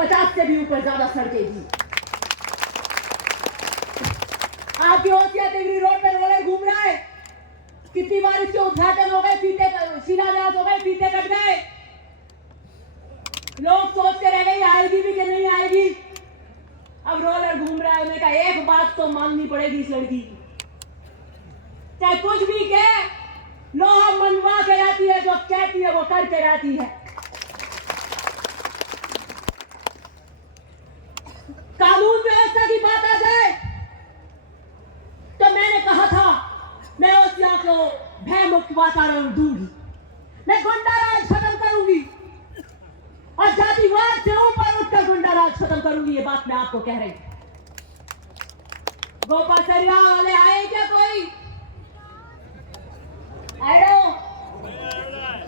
50 से भी ऊपर ज्यादा सड़कें दी। आपकी ओसिया तिगरी रोड पर रोलर घूम रहा है, कितनी बार इसके उद्घाटन हो गए, फीते शिलान्यास हो गए, फीते कट गए, लोग सोचते रह गए आएगी भी कि नहीं आएगी। अब रोलर घूम रहा है। मैंने कहा एक बात तो माननी पड़ेगी इस लड़की की, चाहे कुछ भी कहे, लोहा मनवा के रहती है, जो कहती है वो करके रहती है। कानून व्यवस्था की बात आ जाए तो मैंने कहा था मैं ओसिया को भय मुक्त वातावरण दूंगी, मैं गुंडाराज खत्म करूंगी और जातिवाद से ऊपर उठकर गुंडाराज खत्म करूंगी। ये बात मैं आपको कह रही हूं। गोपाल सरिया वाले आए क्या कोई? आए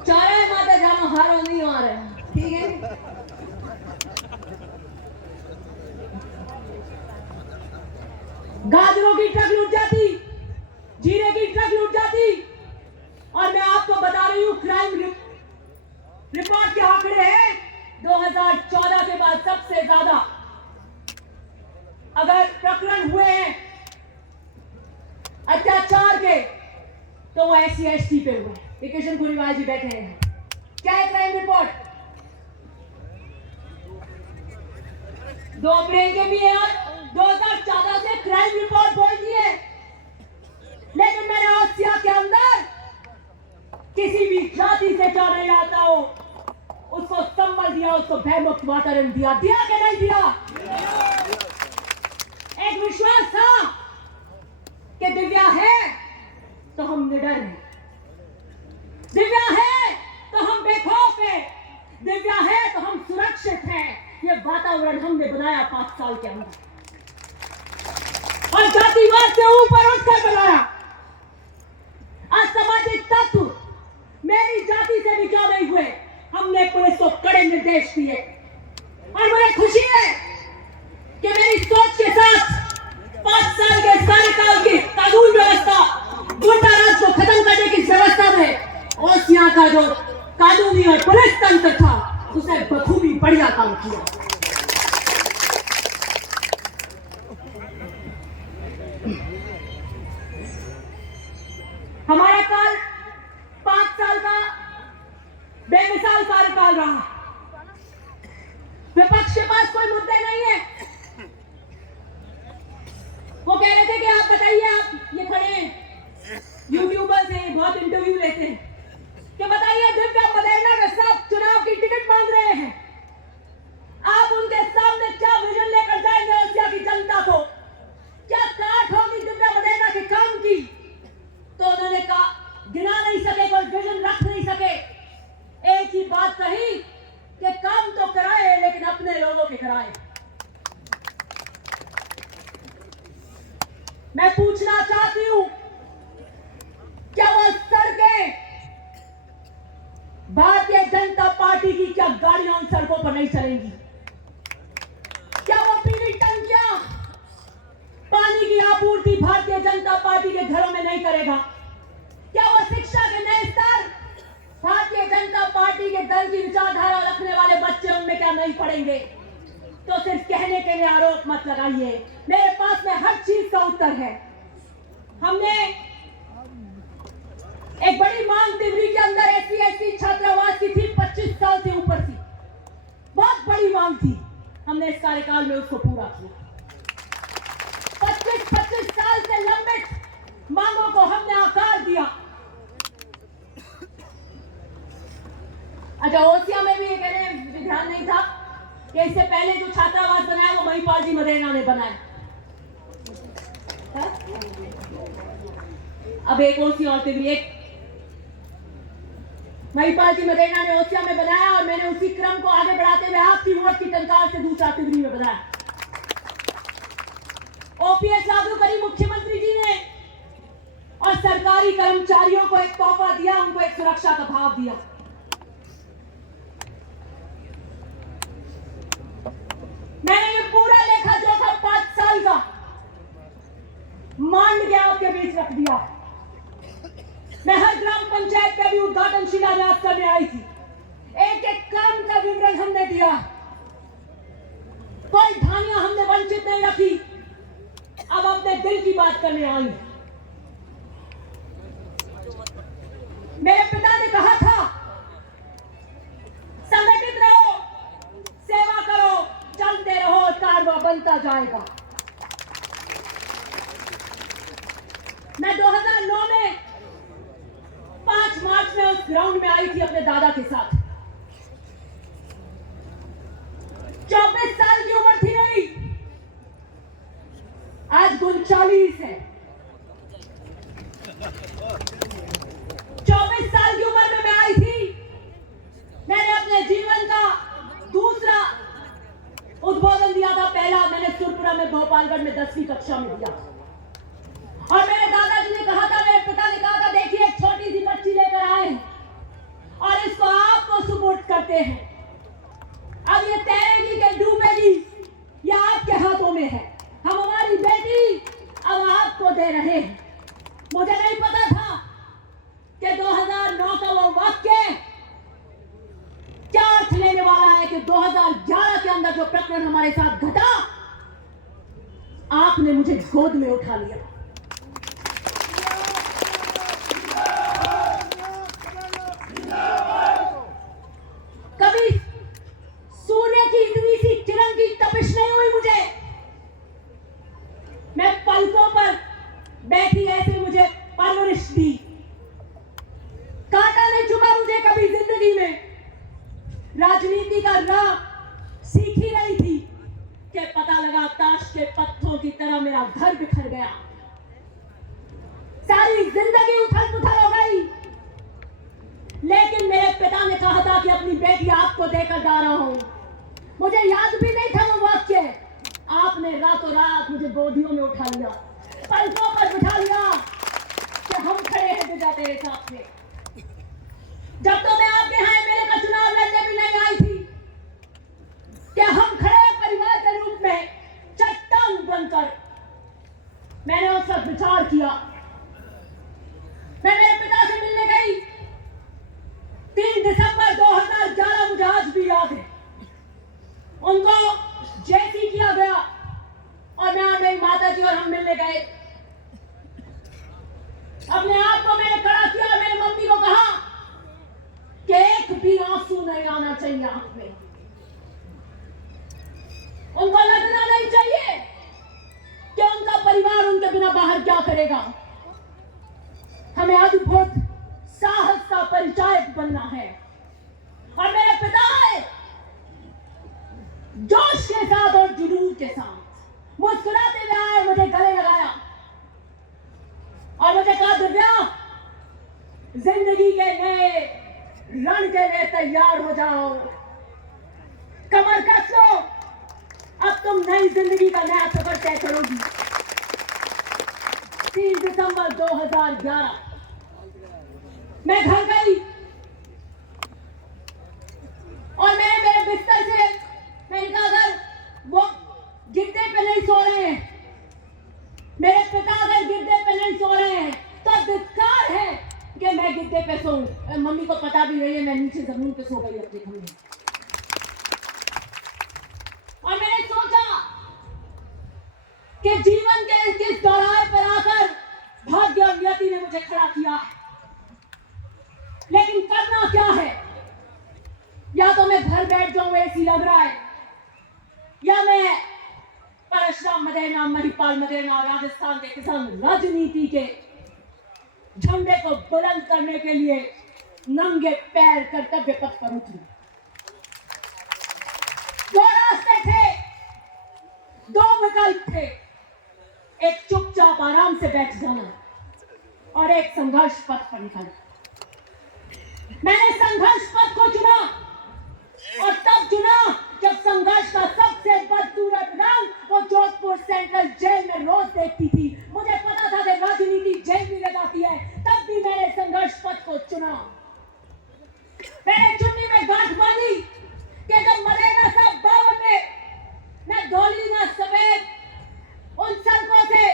चारे माता जानो हारो नहीं आ रहे, ठीक है। गाजरों की ट्रक लूट जाती, जीरे की ट्रक लूट जाती, और मैं आपको बता रही हूं क्राइम रिपोर्ट के आंकड़े हैं 2014 के बाद सबसे ज्यादा अगर प्रकरण हुए हैं अत्याचार के तो वो SC/ST पे हुए। किशन कुरीवाल जी बैठे हैं, क्या है क्राइम रिपोर्ट? 2 अप्रैल के भी है और 2014 से क्राइम रिपोर्ट बोलती है। लेकिन मैंने ओसिया के अंदर किसी भी जाति से जो नहीं आता हो उसको संबल दिया, उसको भयमुक्त वातावरण दिया। दिया कि नहीं दिया? एक विश्वास था कि दिव्या है तो हम निडर हैं, दिव्या है तो हम बेखौफ हैं, दिव्या है तो हम सुरक्षित हैं। ये वातावरण हमने बनाया 5 साल के अंदर और जातिवाद से ऊपर उठकर बनाया। असामाजिक तत्व मेरी जाति से भी क्यों नहीं हुए, हमने पुलिस को कड़े निर्देश दिए और मुझे खुशी है कि मेरी सोच के साथ 5 साल के कार्यकाल की कानून व्यवस्था, गुंडाराज को खत्म करने की व्यवस्था में ओसिया का जो कानूनी और पुलिस तंत्र था उसने बखूबी बढ़िया काम किया। हमारा काल 5 साल का बेमिसाल कार्यकाल रहा। विपक्ष के पास कोई मुद्दे नहीं है। वो कह रहे थे कि आप बताइए, आप ये खड़े हैं यूट्यूबर्स हैं, बहुत इंटरव्यू लेते हैं, कि बताइए दिव्या मदेरणा के साथ चुनाव की टिकट मांग रहे हैं, आप उनके सामने क्या विजन लेकर जाएंगे ओसिया की जनता को? क्या काट होगी दिव्या मदेरणा के काम की? तो उन्होंने कहा गिना नहीं सके, कोई विजन रख नहीं सके। एक ही बात कही कि काम तो कराए लेकिन अपने लोगों के कराए। मैं पूछना चाहती हूं, क्या वो सड़कें भारतीय जनता पार्टी की क्या गाड़ियां उन सड़कों पर नहीं चलेंगी? क्या वो पीली टंकियां पानी की आपूर्ति भारतीय जनता पार्टी के घरों में नहीं करेगा? क्या वो शिक्षा के नए स्तर भारतीय जनता पार्टी के दल की विचारधारा रखने वाले बच्चे उनमें क्या नहीं पढ़ेंगे? तो सिर्फ कहने के लिए आरोप मत लगाइए, मेरे पास में हर चीज का उत्तर है। हमने एक बड़ी मांग तिगरी के अंदर SC/ST छात्रावास की थी, 25 साल से ऊपर थी, बहुत बड़ी मांग थी। हमने इस कार्यकाल में उसको पूरा किया। 25 साल से लंबित मांगों को हमने आकार दिया। अच्छा, ओसिया में भी ये कहने ध्यान नहीं था कि इससे पहले जो छात्रावास बनाया वो महिपाल जी मदेरणा ने बनाया। अब एक ओसिया और तिगरी, एक महिपाल जी मदेरणा ने ओसिया में बनाया और मैंने उसी क्रम को आगे बढ़ाते हुए आपकी वोट की टंकार से दूसरा तिगरी में बनाया। OPS लागू करी मुख्यमंत्री जी ने और सरकारी कर्मचारियों को एक तोहफा दिया, उनको एक सुरक्षा का भाव दिया। मैंने ये पूरा लेखा जोखा 5 साल का मान के आपके बीच रख दिया। मैं हर ग्राम पंचायत का भी उद्घाटन शिलान्यास करने आई थी, एक एक काम का विवरण हमने दिया। कोई ढानियां हमने वंचित नहीं रखी। अब अपने दिल की बात करने आई। मेरे पिता ने कहा था, संगठित रहो, सेवा करो, चलते रहो, कारवा बनता जाएगा। मैं 2009 में 5 मार्च में उस ग्राउंड में आई थी अपने दादा के साथ। 24 साल की उम्र थी मेरी, आज 39 है। 24 साल की उम्र में मैं आई थी। मैंने अपने जीवन का दूसरा उद्बोधन दिया था। पहला मैंने सुरपुरा में भोपालगढ़ में 10वीं कक्षा में दिया था। और मेरे दादाजी ने कहा था, मेरे पिता ने कहा था, देखिए एक छोटी सी बच्ची लेकर आए और इसको आपको सुपुर्द करते हैं। अब ये तैरेगी कि डूबेगी ये आपके हाथों में है। हम हमारी बेटी अब आपको दे रहे हैं। मुझे नहीं पता था कि 2009 का वो वाक्य क्या अर्थ लेने वाला है कि 2011 के अंदर जो प्रकरण हमारे साथ घटा, आपने मुझे गोद में उठा लिया। कभी सूर्य की इतनी सी किरण की तपिश नहीं हुई मुझे। मैं पलकों पर बैठी ऐसे मुझे परवरिश दी। कांटा नहीं चुभा मुझे कभी जिंदगी में। राजनीति का राह सीख ही रही थी कि पता लगा ताश के पत्थरों की तरह मेरा घर बिखर गया। सारी जिंदगी उथल पुथल हो गई। लेकिन मेरे पिता ने कहा था कि अपनी बेटी आपको देकर जा रहा हूं। मुझे याद भी नहीं था वो वाक्य। आपने रातों रात मुझे गोदियों में उठा लिया, पलकों पर बिठा लिया कि हम खड़े हैं बेटा तेरे साथ में। जब तो मैं आपके यहाँ मेरे का चुनाव लड़ने भी नहीं आई थी कि हम खड़े परिवार के रूप में चट्टान बनकर। मैंने उस वक्त विचार किया। मैं मेरे पिता से मिलने गई 3 दिसंबर 2011, मुझे आज भी याद है। उनको जैसी किया गया और मैं और मेरी माता जी और हम मिलने गए। अपने आप को मैंने खड़ा किया और मेरी मम्मी को कहा कि एक भी आंसू नहीं आना चाहिए आंख में। उनको लगना नहीं चाहिए कि उनका परिवार उनके बिना बाहर क्या करेगा। हमें अद्भुत साहस का परिचायक बनना है। और मेरे पिता है जोश के साथ और जुनून के साथ मुस्कुराते हुए आए, मुझे गले लगाया और मुझे कहा, दिव्या जिंदगी के नए रण के लिए तैयार हो जाओ, कमर कस लो, अब तुम नई जिंदगी का नया सफर तय करोगी। 3 दिसंबर 2011 मैं घर गई और मैंने मेरे बिस्तर से मैंने कहा, अगर वो गिद्दे पे नहीं सो रहे हैं, मेरे पिता अगर गिद्दे पे नहीं सो रहे हैं, तो धिक्कार है कि मैं गिद्दे पे सोऊं। मम्मी को पता भी नहीं है, मैं नीचे जमीन पे सो गई अपने घर में। और मैंने सोचा कि जीवन के किस दौरान पर आकर भाग्य और नियति ने मुझे खड़ा किया है। लेकिन करना क्या है? या तो मैं घर बैठ जाऊं, एसी लग रहा है, या मैं परशुराम मदेना, महिपाल मदेना, राजस्थान के किसान राजनीति के झंडे को बुलंद करने के लिए नंगे पैर कर्तव्य पथ पर उतरूं। 2 रास्ते थे, 2 विकल्प थे। एक चुपचाप आराम से बैठ जाना और एक संघर्ष पथ पर निकलना। मैंने संघर्ष पथ को चुना और तब चुना जब संघर्ष का सबसे बदसूरत रंग वो जोधपुर सेंट्रल जेल में रोज देखती थी। मुझे पता था कि राजनीति जेल में ले जाती है, तब भी मैंने संघर्ष पथ को चुना। मैंने चुन्नी में गांठ बांधी कि जब मरेगा साहब 52 में न धौली न सफेद उन सड़कों से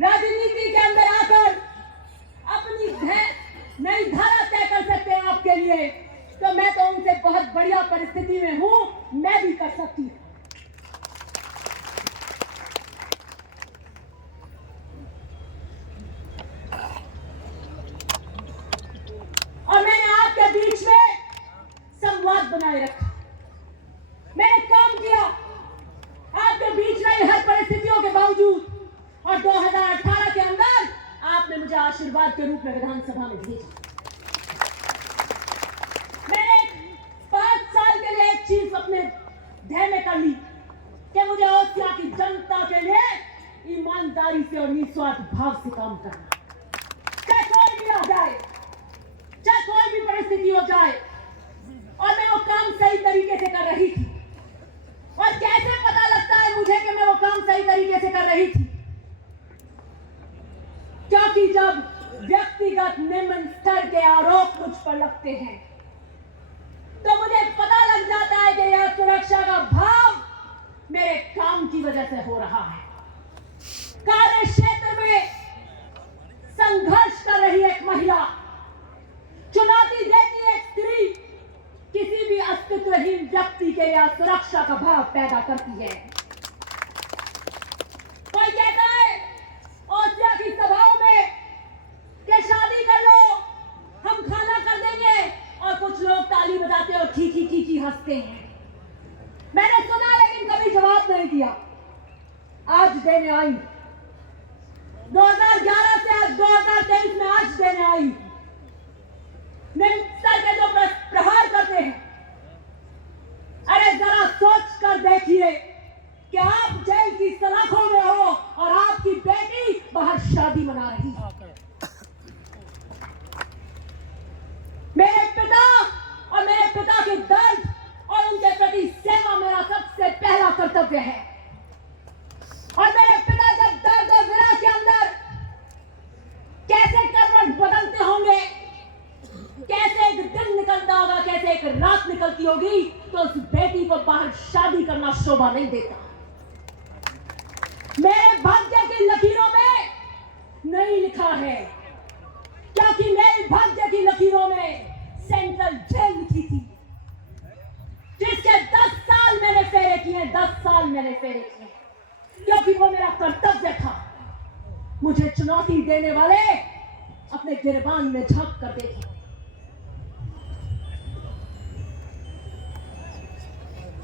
राजनीति के अंदर आकर अपनी नई धारा तय कर सकते हैं आपके लिए, तो मैं तो उनसे बहुत बढ़िया परिस्थिति में हूं, मैं भी कर सकती हूं। बावजूद और 2018 के अंदर आपने मुझे आशीर्वाद के रूप में विधानसभा में भेजा। मैंने 5 साल के लिए एक चीज अपने ध्यान में कर ली कि मुझे ओसिया की जनता के लिए ईमानदारी से और निस्वार्थ भाव से काम करना, चाहे कोई भी आ जाए, चाहे कोई भी परिस्थिति हो जाए। और मैं वो काम सही तरीके से कर रही थी। और कैसे पता लगता है मुझे कि मैं वो काम सही तरीके से कर रही थी? क्योंकि जब व्यक्तिगत निम्न स्तर के आरोप मुझ पर लगते हैं तो मुझे पता लग जाता है कि यह सुरक्षा का भाव मेरे काम की वजह से हो रहा है। कार्य क्षेत्र में संघर्ष कर रही एक महिला, चुनौती देती एक स्त्री किसी भी अस्तित्वहीन व्यक्ति के लिए सुरक्षा का भाव पैदा करती है। कोई कहता है ओसिया की सभाओं में कि शादी कर लो, हम खाना कर देंगे, और कुछ लोग ताली बजाते और खी हंसते हैं। मैंने सुना लेकिन कभी जवाब नहीं दिया। आज देने आई, 2011 से आज 2023 में आज देने आई। निम्न स्तर के जो प्रहार करते हैं, अरे जरा सोच कर देखिए कि आप जेल की सलाखों में हो और आपकी बेटी बाहर शादी मना रही है। मेरे पिता और मेरे पिता के दर्द और उनके प्रति सेवा मेरा सबसे पहला कर्तव्य है। और मेरे पिता जब दर्द और विरह के अंदर कैसे करवट बदलते होंगे, कैसे एक दिन निकलता होगा, कैसे एक रात निकलती होगी, तो उस बेटी को बाहर शादी करना शोभा नहीं देता। मेरे भाग्य की लकीरों में नहीं लिखा है, क्योंकि मेरे भाग्य की लकीरों में सेंट्रल जेल लिखी थी, जिसके 10 साल मैंने फेरे किए, 10 साल मैंने फेरे किए, क्योंकि वो मेरा कर्तव्य था। मुझे चुनौती देने वाले अपने गिरबान में झांक कर देखे।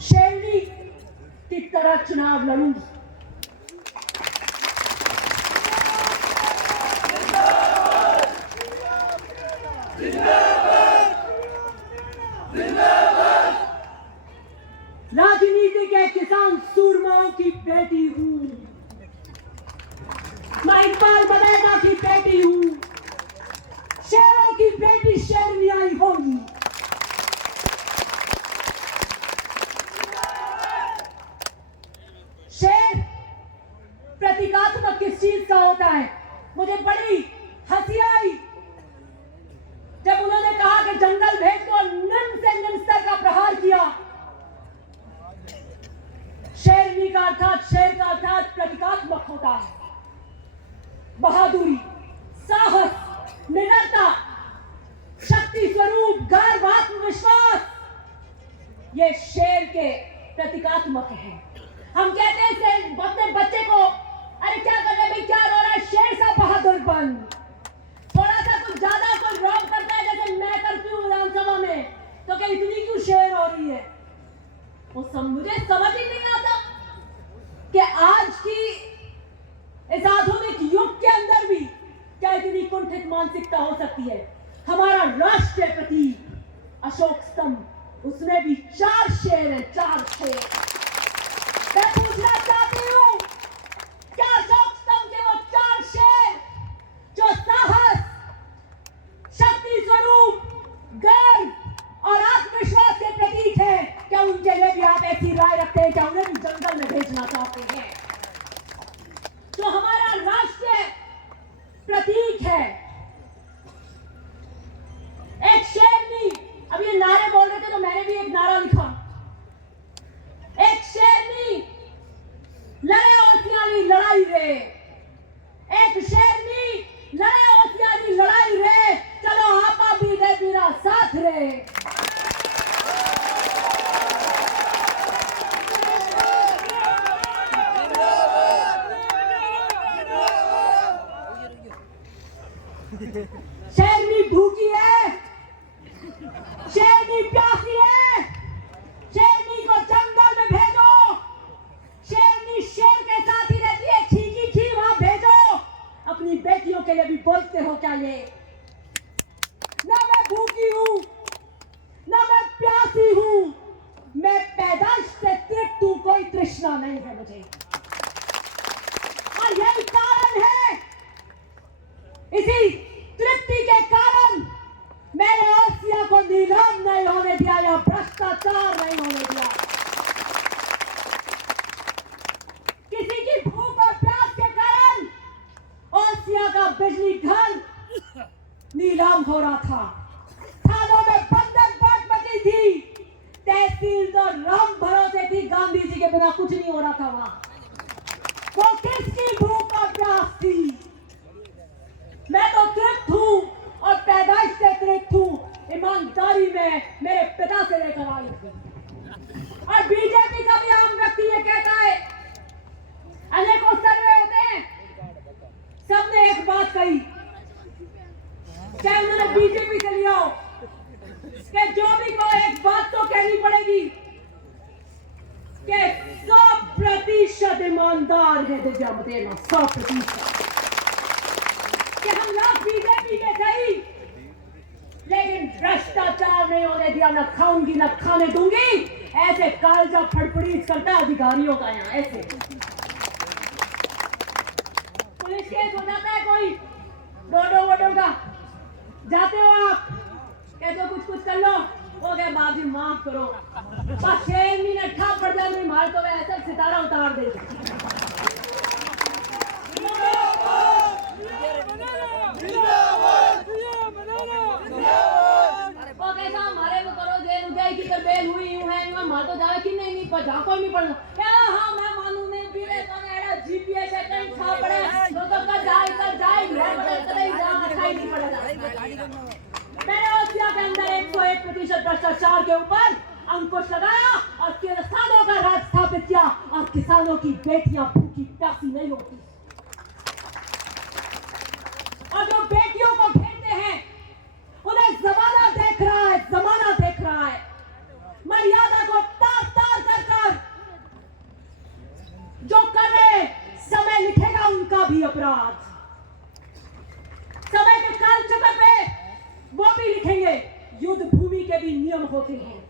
शेरनी की तरह चुनाव लड़ूंगी। राजनीति के किसान सूरमाओं की बेटी हूं, मैं इकबाल बनेगा की बेटी हूं, शेरों की बेटी शेरनी आई होगी। शेर प्रतीकात्मक किस चीज का होता है? मुझे बड़ी हंसी आई जब उन्होंने कहा कि जंगल भेद को निम्न से निम्न स्तर का प्रहार किया। शेरनी का अर्थात, शेर का अर्थात प्रतीकात्मक होता है। बहादुरी, साहस, निडरता, शक्ति स्वरूप, गर्व, आत्मविश्वास, ये शेर के प्रतीकात्मक है। हम कहते हैं अपने बच्चे को, अरे क्या कर रहे भाई, क्या रो रहा है, शेर सा बहादुर बन। थोड़ा सा कुछ ज्यादा कोई रॉब करता है, जैसे मैं करती हूँ विधानसभा में, तो क्या इतनी क्यों शेर हो रही है? वो मुझे समझ ही नहीं आता कि आज की इस आधुनिक युग के अंदर भी क्या इतनी कुंठित मानसिकता हो सकती है। हमारा राष्ट्रीय प्रतीक अशोक स्तंभ, उसमें भी 4 शेर हैं, 4 शेर। मैं पूछना चाहती हूं, क्या अशोक स्तंभ के वो 4 शेर जो साहस, शक्ति स्वरूप, गर्व और आत्मविश्वास के प्रतीक है, क्या उनके लिए भी आप ऐसी राय रखते हैं? क्या उन्हें भी जंगल में भेजना चाहते हैं? जो हमारा राष्ट्रीय प्रतीक है, एक शेरनी। अब ये नारे बोल रहे थे तो मैंने भी एक नारा लिखा, एक शेरनी लड़े ओसियानी लड़ाई रे, एक शेरनी लड़े ओसियानी लड़ाई रे, चलो आपा भी दे मेरा साथ रे। शेरनी भूखी है, शेरनी प्यासी है, शेरनी को जंगल में भेजो। शेरनी शेर के साथ ही रहती है, पैदाइश से तृप्तु कोई तृष्णा नहीं है मुझे, और यही कारण है, इसी तृप्ति के कारण मैंने ओसिया को नीलाम नहीं होने दिया या भ्रष्टाचार नहीं होने दिया। किसी की भूख और प्यास के कारण ओसिया का बिजली घर नीलाम हो रहा था, थानों में बंधन बाट बची थी, तहसील तो राम भरोसे थी, गांधी जी के बिना कुछ नहीं हो रहा था वहां। वो किसकी भूख और प्यास थी? मैं तो तृप्त हूं और पैदाइश से तृप्त हूं, ईमानदारी में मेरे पिता से लेकर आई थी। और बीजेपी का भी आम व्यक्ति ये कहता है, अनेकों सर्वे होते हैं, सबने एक बात कही, चाहे उन्होंने बीजेपी से लिया हो, कि जो भी को एक बात तो कहनी पड़ेगी कि 100% ईमानदार है दिव्या मदेना, 100%। कि हम लोग बीजेपी के सही, लेकिन भ्रष्टाचार नहीं होने दिया, न खाऊंगी न खाने दूंगी, ऐसे कालजा फड़फड़ीच करता है अधिकारियों का यहाँ ऐसे। पुलिस केस हो जाता है कोई डोडो वोडो का, जाते हो आप, कहते हो कुछ कर लो, हो गया बाजी माफ करो, बस 6 मिनट ठा पड़ जाए, मार तो ऐसा सितारा उतार दे। हमारे को करो जेल उजाई की कर बेल हुई यूं है, यूं मार तो जावे कि नहीं पजा कोई नहीं पड़ना क्या। हाँ मैं मानू ने पीरे का एड़ा जीपीएस अटेंड था पड़े तो कर जाए घर बदल करे जा खाई नहीं पड़ेगा। मैंने ओसिया के अंदर 101% भ्रष्टाचार के ऊपर अंकुश लगाया और किसानों का राज स्थापित किया, और किसानों की बेटियां भूखी प्यासी नहीं होती, और जो बेटियों को घेरते हैं उन्हें जमाना देख रहा है, मर्यादा को तार कर जो करे समय लिखेगा उनका भी अपराध, समय के काल चक्र पे वो भी लिखेंगे, युद्ध भूमि के भी नियम होते हैं।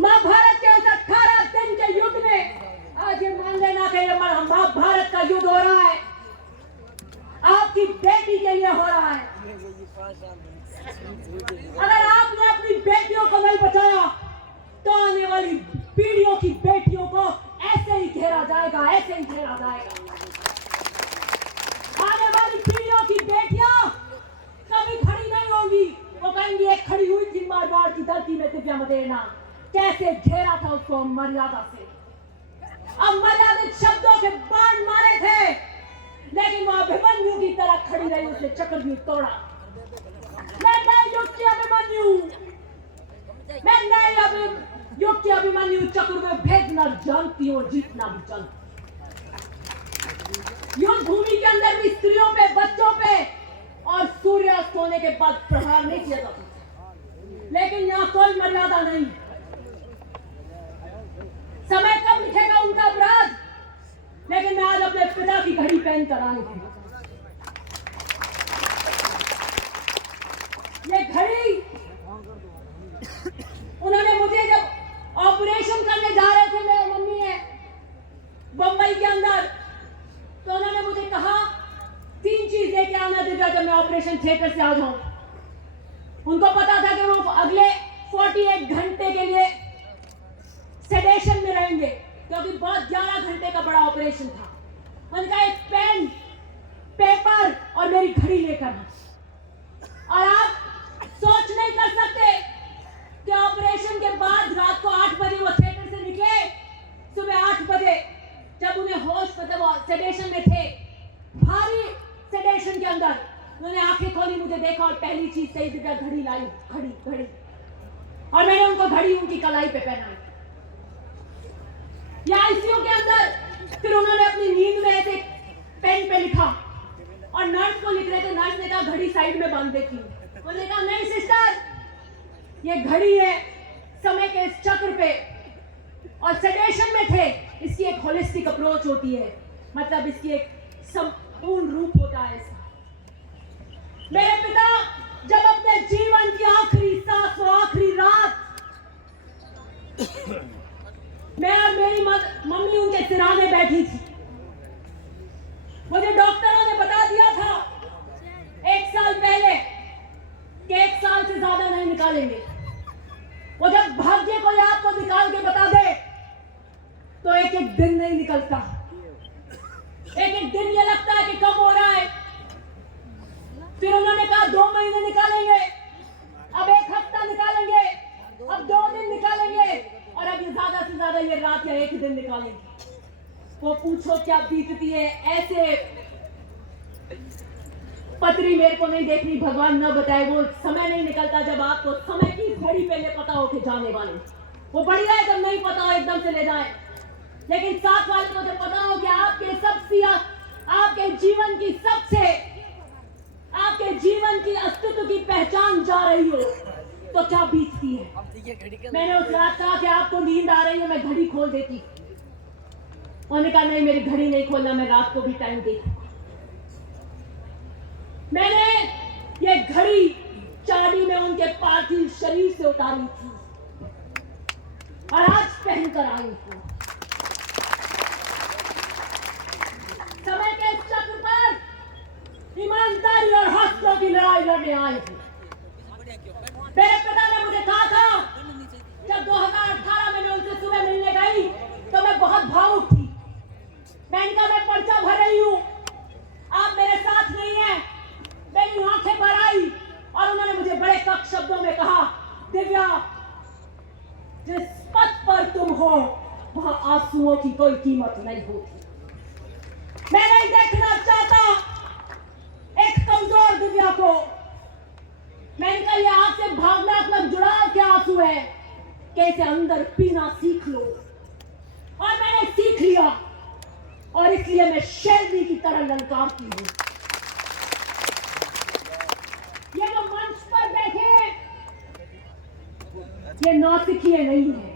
महाभारत के 18 दिन के युद्ध में आज ये मान लेना कि महाभारत का युद्ध हो रहा है, आपकी बेटी के लिए हो रहा है। अगर आपने अपनी बेटियों को नहीं बचाया तो आने वाली पीढ़ियों की बेटियों को ऐसे ही घेरा जाएगा। आने वाली पीढ़ियों की बेटियां कभी खड़ी नहीं होंगी, वो कहेंगी एक खड़ी हुई थी मारवाड़ की धरती में दिव्या मदेना, कैसे घेरा था उसको मर्यादा से, अमर्यादित शब्दों के बाण मारे थे, लेकिन वो अभिमन्यु की तरह खड़ी रही, उसने चक्रव्यूह तोड़ा। मैं नए युग की अभिमन्यु चक्र में भेजना जानती हूँ, जीतना भी जानती। युद्ध भूमि के अंदर भी स्त्रियों पे, बच्चों पे और सूर्यास्त होने के बाद प्रहार नहीं किया जाता, लेकिन यहाँ कोई मर्यादा नहीं। समय कब लिखेगा उनका अपराध, लेकिन मैं आज अपने पिता की घड़ी पहन कर आई हूं। ये घड़ी उन्होंने मुझे जब ऑपरेशन करने जा रहे थे, मेरे मम्मी है बंबई के अंदर, तो उन्होंने मुझे कहा 3 चीज लेके आना दिव्या जब मैं ऑपरेशन थिएटर से आ जाऊं। उनको पता था कि वो अगले 48 घंटे के लिए सेडेशन में रहेंगे, क्योंकि बहुत 11 घंटे का बड़ा ऑपरेशन था। उनका एक पेन, पेपर और मेरी घड़ी लेकर आए, और आप सोच नहीं कर सकते कि ऑपरेशन के बाद रात को 8 बजे वो थिएटर से निकले, सुबह 8 बजे जब उन्हें होश, मतलब वो सेडेशन में थे, भारी सेडेशन के अंदर, उन्होंने आंखें खोली, मुझे देखा और पहली चीज सही दिव्या घड़ी लाई, घड़ी, और मैंने उनको घड़ी उनकी कलाई पे पहनाई। या आईसीयू के अंदर फिर उन्होंने अपनी नींद में ऐसे पेन पे लिखा, और नर्स को लिख रहे थे, नर्स ने कहा घड़ी साइड में बांध देती हूँ। उन्होंने कहा नहीं सिस्टर, ये घड़ी है समय के इस चक्र पे, और सेडेशन में थे, इसकी एक होलिस्टिक अप्रोच होती है, मतलब इसकी एक संपूर्ण रूप होता है इसका। मेरे पिता जब अपने जीवन की आखिरी सांस, आखिरी रात मैं और मेरी मम्मी उनके सिराने बैठी थी। मुझे डॉक्टरों ने बता दिया था 1 साल पहले कि 1 साल से ज्यादा नहीं निकालेंगे। वो जब भाग्य कोई आपको निकाल के बता दे तो एक एक दिन नहीं निकलता, एक एक दिन ये लगता है कि कम हो रहा है। फिर उन्होंने कहा 2 महीने निकालेंगे, अब 1 हफ्ता निकालेंगे, अब 2 दिन निकालेंगे और अब ये ज्यादा से ज्यादा ये रात या 1 दिन निकालेंगे। वो पूछो क्या बीतती है। ऐसे पत्री मेरे को नहीं देखनी, भगवान न बताए। वो समय नहीं निकलता जब आपको समय की घड़ी पहले पता हो कि जाने वाले। वो बढ़िया है जब नहीं पता हो एकदम से ले जाए, लेकिन साथ वाले को जब पता हो कि आपके जीवन की अस्तित्व की पहचान जा रही हो तो क्या बीतती है। मैंने उस रात कहा कि आपको नींद आ रही है, मैं घड़ी खोल देती। उन्होंने कहा नहीं, मेरी घड़ी नहीं खोलना, मैं रात को भी टाइम देती। मैंने ये घड़ी चांदी में उनके पार्थिव शरीर से उतारी थी और आज पहनकर आई हूं। समय के इस चक्र पर ईमानदारी और हौसलों की लड़ाई लड़ने आई हूं। मेरे पिता ने मुझे कहा था जब 2018 में मैं उनसे सुबह मिलने गई तो मैं बहुत भावुक थी। मैंने कहा मैं पर्चा भर रही हूं, आप मेरे साथ नहीं है। मेरी आंखें भर आई और उन्होंने मुझे बड़े कड़क शब्दों में कहा, दिव्या, जिस पथ पर तुम हो वहां आंसुओं की कोई कीमत नहीं होती। मैं नहीं देखना चाहता एक कमजोर दिव्या को। मैंने कहा ये आपसे भावनात्मक जुड़ाव के आंसू है कि इसे अंदर पीना सीख लो। और मैंने सीख लिया और इसलिए मैं शेरनी की तरह ललकारती हूं। ये जो मंच पर बैठे ये नौसिखिए नहीं है,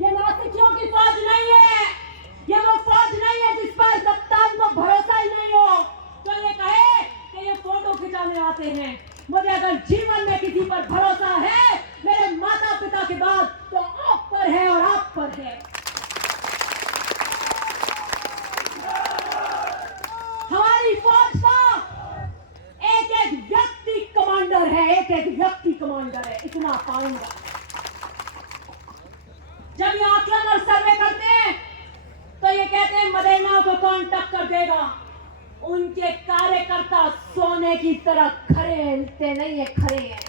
ये नौसिखियों की फौज नहीं है, ये वो फौज नहीं है जिस पर कप्तान को भरोसा ही नहीं हो तो ये कहे कि ये फोटो खिंचाने आते हैं। मुझे अगर जीवन में किसी पर भरोसा है मेरे माता पिता के बाद तो आप पर है और आप पर है। हमारी फौज का एक एक व्यक्ति कमांडर है, एक एक व्यक्ति कमांडर है, इतना पाऊंगा। जब ये आकलन और सर्वे करते हैं तो ये कहते हैं मदेना को कौन टक्कर देगा। उनके कार्यकर्ता सोने की तरह खरे नहीं है, खरे हैं।